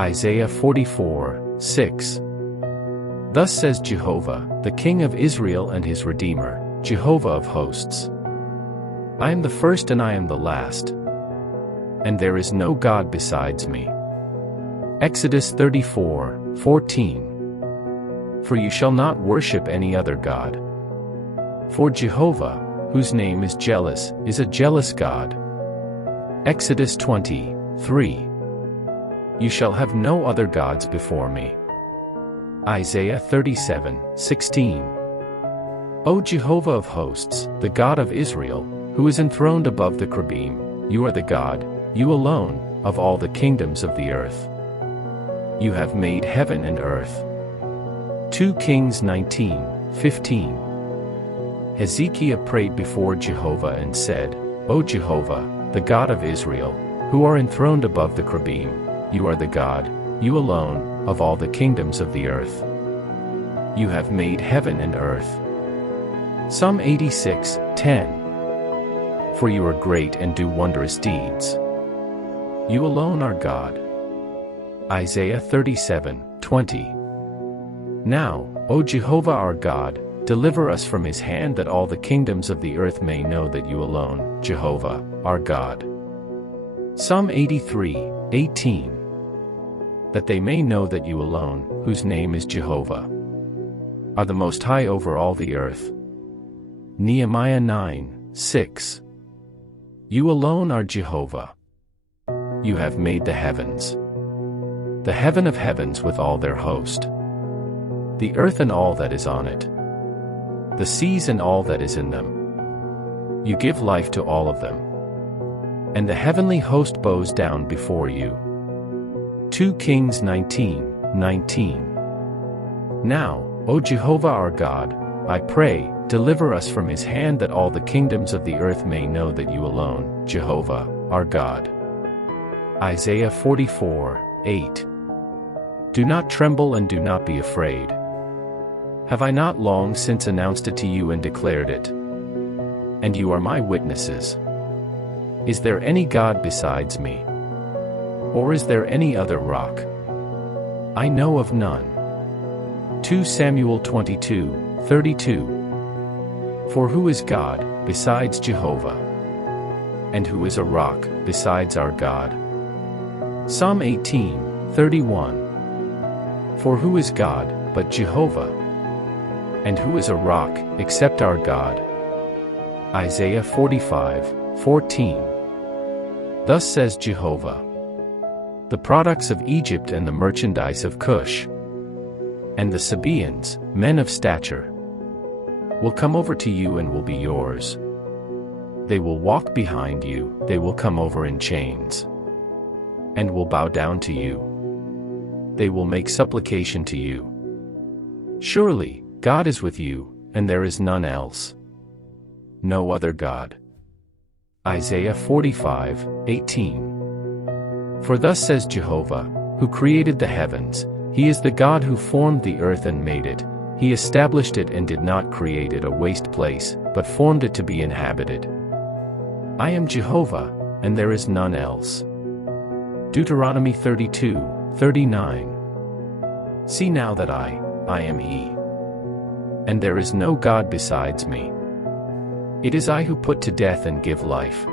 Isaiah 44:6. Thus says Jehovah, the King of Israel and his Redeemer, Jehovah of hosts. I am the first and I am the last, and there is no God besides me. Exodus 34:14. For you shall not worship any other God. For Jehovah, whose name is jealous, is a jealous God. Exodus 20:3. You shall have no other gods before me. Isaiah 37:16. O Jehovah of hosts, the God of Israel, who is enthroned above the cherubim, you are the God, you alone, of all the kingdoms of the earth. You have made heaven and earth. 2 Kings 19:15. Hezekiah prayed before Jehovah and said, O Jehovah, the God of Israel, who are enthroned above the cherubim, you are the God, you alone, of all the kingdoms of the earth. You have made heaven and earth. Psalm 86:10. For you are great and do wondrous deeds. You alone are God. Isaiah 37:20. Now, O Jehovah our God, deliver us from his hand that all the kingdoms of the earth may know that you alone, Jehovah, are God. Psalm 83:18. That they may know that you alone, whose name is Jehovah, are the most high over all the earth. Nehemiah 9:6. You alone are Jehovah. You have made the heavens, the heaven of heavens with all their host, the earth and all that is on it, the seas and all that is in them. You give life to all of them, and the heavenly host bows down before you. 2 Kings 19:19. Now, O Jehovah our God, I pray, deliver us from his hand that all the kingdoms of the earth may know that you alone, Jehovah, are God. Isaiah 44:8. Do not tremble and do not be afraid. Have I not long since announced it to you and declared it? And you are my witnesses. Is there any God besides me? Or is there any other rock? I know of none. 2 Samuel 22:32. For who is God, besides Jehovah? And who is a rock, besides our God? Psalm 18:31. For who is God, but Jehovah? And who is a rock, except our God? Isaiah 45:14. Thus says Jehovah. The products of Egypt and the merchandise of Cush, and the Sabaeans, men of stature, will come over to you and will be yours. They will walk behind you, they will come over in chains, and will bow down to you. They will make supplication to you. Surely, God is with you, and there is none else. No other God. Isaiah 45:18. For thus says Jehovah, who created the heavens, he is the God who formed the earth and made it. He established it and did not create it a waste place, but formed it to be inhabited. I am Jehovah, and there is none else. Deuteronomy 32:39. See now that I am he, and there is no God besides me. It is I who put to death and give life.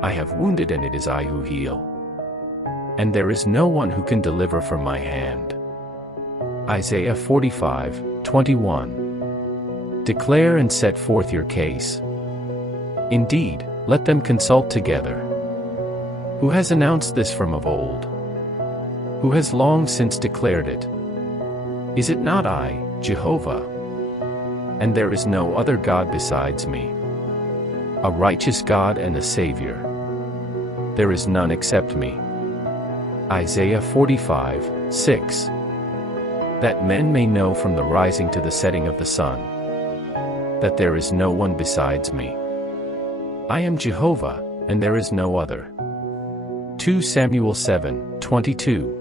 I have wounded and it is I who heal. And there is no one who can deliver from my hand. Isaiah 45:21. Declare and set forth your case. Indeed, let them consult together. Who has announced this from of old? Who has long since declared it? Is it not I, Jehovah? And there is no other God besides me, a righteous God and a Savior. There is none except me. Isaiah 45:6. That men may know from the rising to the setting of the sun, that there is no one besides me. I am Jehovah, and there is no other. 2 Samuel 7:22.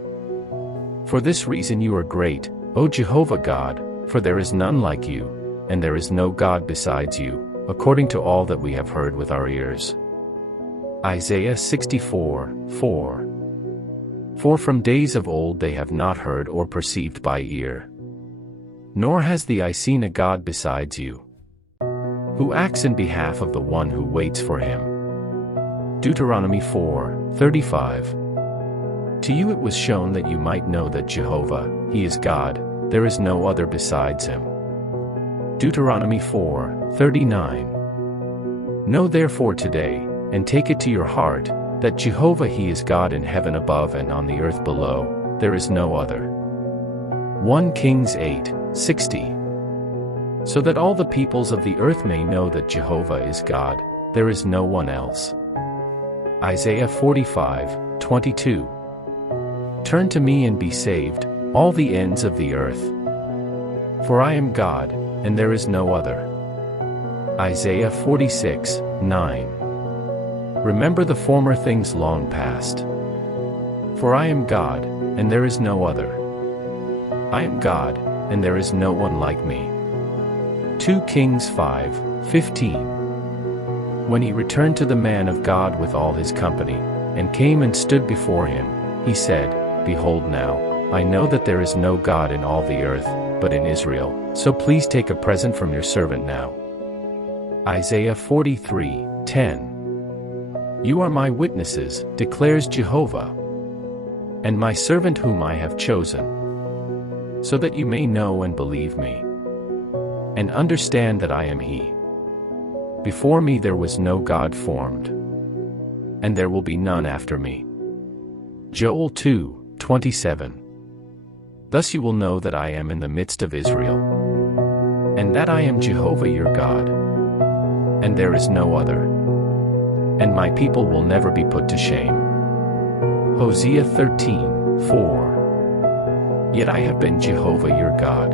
For this reason you are great, O Jehovah God, for there is none like you, and there is no God besides you, according to all that we have heard with our ears. Isaiah 64:4. For from days of old they have not heard or perceived by ear. Nor has the eye seen a God besides you, who acts in behalf of the one who waits for him. Deuteronomy 4:35. To you it was shown that you might know that Jehovah, He is God, there is no other besides Him. Deuteronomy 4:39. Know therefore today, and take it to your heart, that Jehovah He is God in heaven above and on the earth below, there is no other. 1 Kings 8:60. So that all the peoples of the earth may know that Jehovah is God, there is no one else. Isaiah 45:22. Turn to me and be saved, all the ends of the earth. For I am God, and there is no other. Isaiah 46:9. Remember the former things long past. For I am God, and there is no other. I am God, and there is no one like me. 2 Kings 5:15. When he returned to the man of God with all his company, and came and stood before him, he said, Behold now, I know that there is no God in all the earth, but in Israel, so please take a present from your servant now. Isaiah 43:10. You are my witnesses, declares Jehovah, and my servant whom I have chosen, so that you may know and believe me, and understand that I am He. Before me there was no God formed, and there will be none after me. Joel 2:27. Thus you will know that I am in the midst of Israel, and that I am Jehovah your God, and there is no other, and my people will never be put to shame. Hosea 13:4. Yet I have been Jehovah your God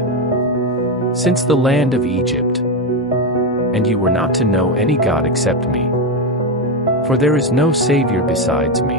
since the land of Egypt, and you were not to know any God except me. For there is no Savior besides me,